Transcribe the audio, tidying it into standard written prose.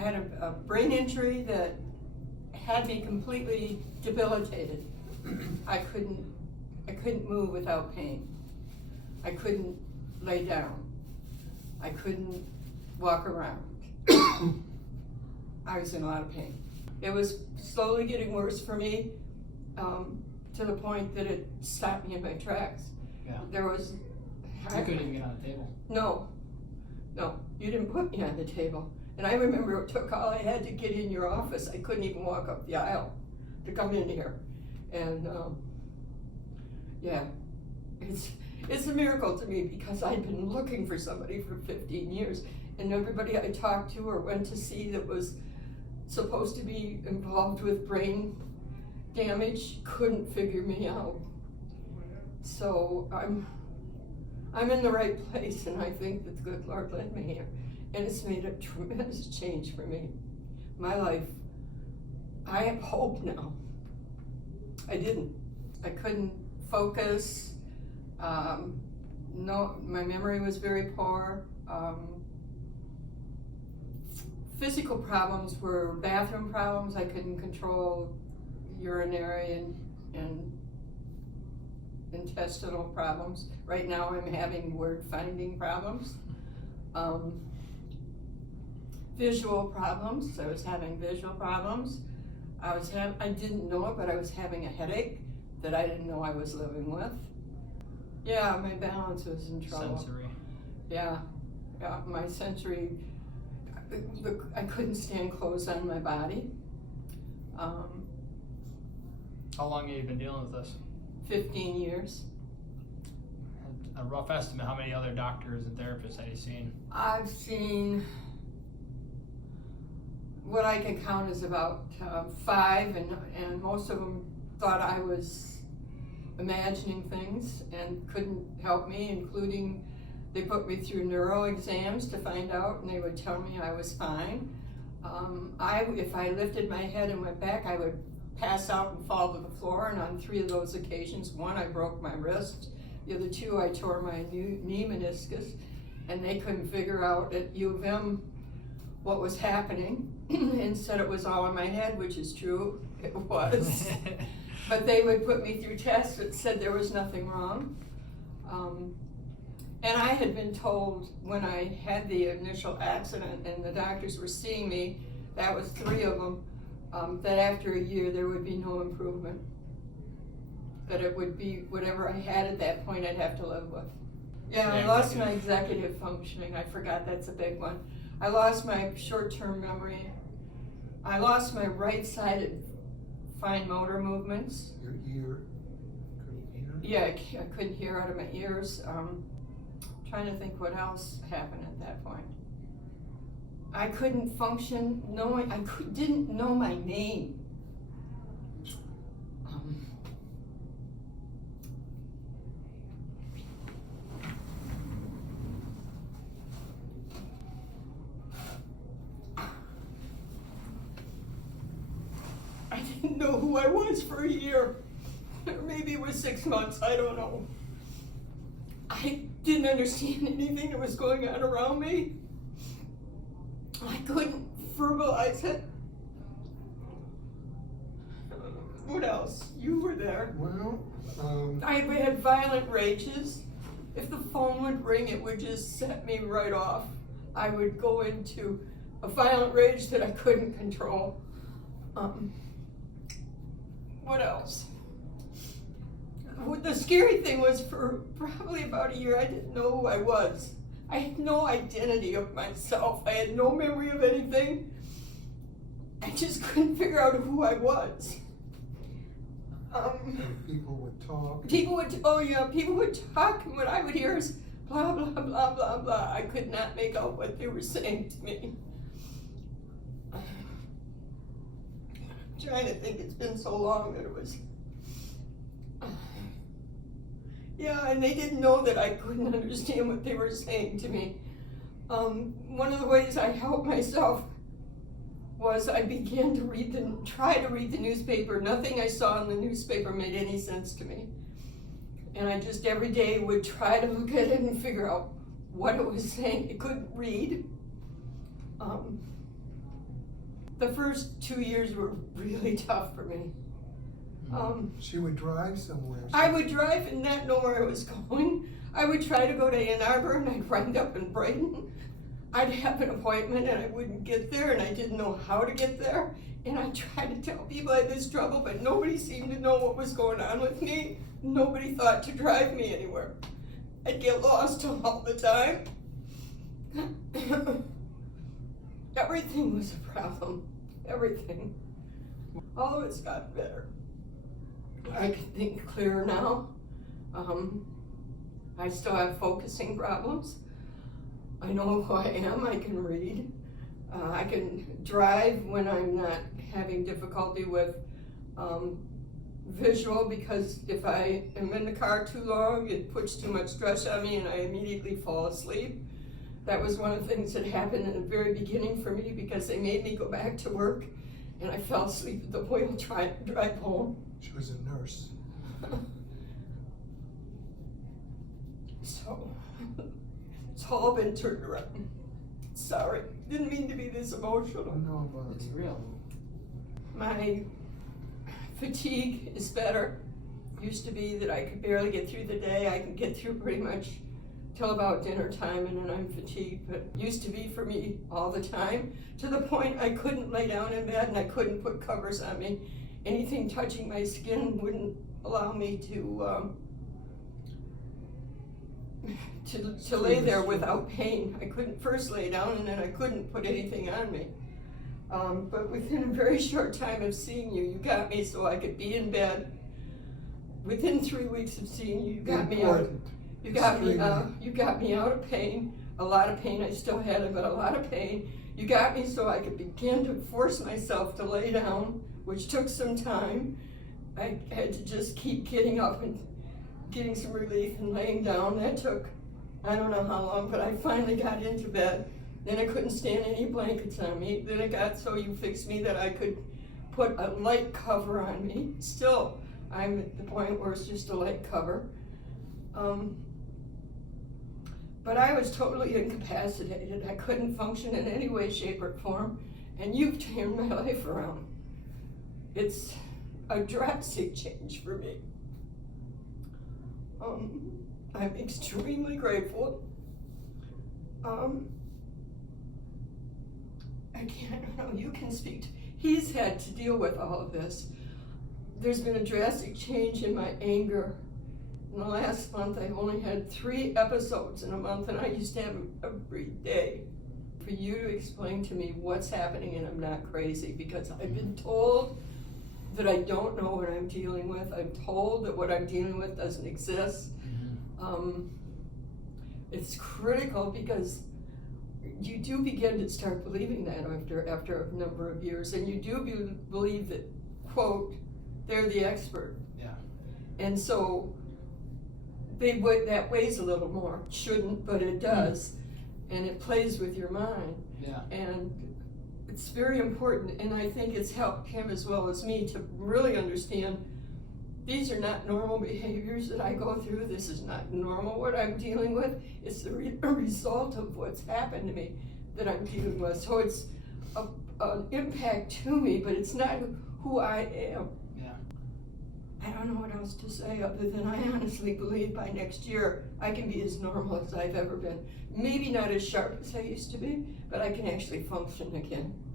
I had a brain injury that had me completely debilitated. I couldn't move without pain. I couldn't lay down. I couldn't walk around. I was in a lot of pain. It was slowly getting worse for me, to the point that it stopped me in my tracks. Yeah. You couldn't even get on the table. No, you didn't put me on the table. And I remember it took all I had to get in your office. I couldn't even walk up the aisle to come in here. And yeah, it's a miracle to me, because I'd been looking for somebody for 15 years, and everybody I talked to or went to see that was supposed to be involved with brain damage couldn't figure me out. So I'm in the right place, and I think that the good Lord led me here, and it's made a tremendous change for me. My life, I have hope now. I couldn't focus. No, my memory was very poor. Physical problems were bathroom problems. I couldn't control urinary and intestinal problems. Right now I'm having word finding problems. Visual problems. I was having visual problems. I didn't know it, but I was having a headache that I didn't know I was living with. Yeah, my balance was in trouble. Sensory. Yeah, my sensory, I couldn't stand clothes on my body. How long have you been dealing with this? 15 years. A rough estimate, how many other doctors and therapists have you seen? I've seen, what I can count is about 5, and most of them thought I was imagining things and couldn't help me, including they put me through neuro exams to find out, and they would tell me I was fine. If I lifted my head and went back, I would pass out and fall to the floor, and on 3 of those occasions, 1 I broke my wrist, the other 2 I tore my knee meniscus, and they couldn't figure out at U of M what was happening, and said it was all in my head, which is true, it was. But they would put me through tests that said there was nothing wrong. And I had been told when I had the initial accident and the doctors were seeing me, that was 3 of them, that after a year there would be no improvement. That it would be whatever I had at that point I'd have to live with. Yeah, I lost my executive functioning. I forgot, that's a big one. I lost my short-term memory. I lost my right-sided fine motor movements. Your ear, couldn't hear? Yeah, I couldn't hear out of my ears. Trying to think what else happened at that point. I couldn't function knowing, didn't know my name. I didn't know who I was for a year. Or maybe it was 6 months, I don't know. I didn't understand anything that was going on around me. I couldn't verbalize it. What else? You were there. Well, I had violent rages. If the phone would ring, it would just set me right off. I would go into a violent rage that I couldn't control. What else? The scary thing was, for probably about a year, I didn't know who I was. I had no identity of myself. I had no memory of anything. I just couldn't figure out who I was. people would talk. People would talk, and what I would hear is blah, blah, blah, blah, blah. I could not make out what they were saying to me. I'm trying to think, it's been so long that it was... Yeah, and they didn't know that I couldn't understand what they were saying to me. One of the ways I helped myself was I began to try to read the newspaper. Nothing I saw in the newspaper made any sense to me. And I just every day would try to look at it and figure out what it was saying. I couldn't read. the first 2 years were really tough for me. She would drive somewhere. I would drive and not know where I was going. I would try to go to Ann Arbor and I'd wind up in Brighton. I'd have an appointment and I wouldn't get there and I didn't know how to get there. And I tried to tell people I had this trouble, but nobody seemed to know what was going on with me. Nobody thought to drive me anywhere. I'd get lost all the time. Everything was a problem. Everything. All of it's got better. I can think clearer now. I still have focusing problems. I know who I am. I can read. I can drive when I'm not having difficulty with visual, because if I am in the car too long, it puts too much stress on me and I immediately fall asleep. That was one of the things that happened in the very beginning for me, because they made me go back to work and I fell asleep at the wheel trying to drive home. She was a nurse. So, it's all been turned around. Sorry, didn't mean to be this emotional. No, but It's real. My fatigue is better. Used to be that I could barely get through the day. I can get through pretty much till about dinner time and then I'm fatigued, but used to be for me all the time, to the point I couldn't lay down in bed and I couldn't put covers on me. Anything touching my skin wouldn't allow me to lay there without pain. I couldn't first lay down and then I couldn't put anything on me. But within a very short time of seeing you, you got me so I could be in bed. Within 3 weeks of seeing you, you got me out. You got me out of pain. A lot of pain. I still had it, but a lot of pain. You got me so I could begin to force myself to lay down, which took some time. I had to just keep getting up and getting some relief and laying down. That took, I don't know how long, but I finally got into bed. Then I couldn't stand any blankets on me. Then it got so you fixed me that I could put a light cover on me. Still, I'm at the point where it's just a light cover. But I was totally incapacitated. I couldn't function in any way, shape, or form. And you've turned my life around. It's a drastic change for me. I'm extremely grateful. I don't know, you can speak. He's had to deal with all of this. There's been a drastic change in my anger. In the last month, I only had 3 episodes in a month, and I used to have them every day. For you to explain to me what's happening and I'm not crazy, because I've been told that I don't know what I'm dealing with. I'm told that what I'm dealing with doesn't exist. It's critical, because you do begin to start believing that after a number of years, and you do believe that, quote, they're the expert. Yeah. And so that weighs a little more. Shouldn't, but it does. And it plays with your mind. Yeah. And it's very important, and I think it's helped him as well as me to really understand these are not normal behaviors that I go through. This is not normal what I'm dealing with. It's the result of what's happened to me that I'm dealing with. So it's an impact to me, but it's not who I am. Yeah. I don't know what else to say other than I honestly believe by next year I can be as normal as I've ever been. Maybe not as sharp as I used to be, but I can actually function again.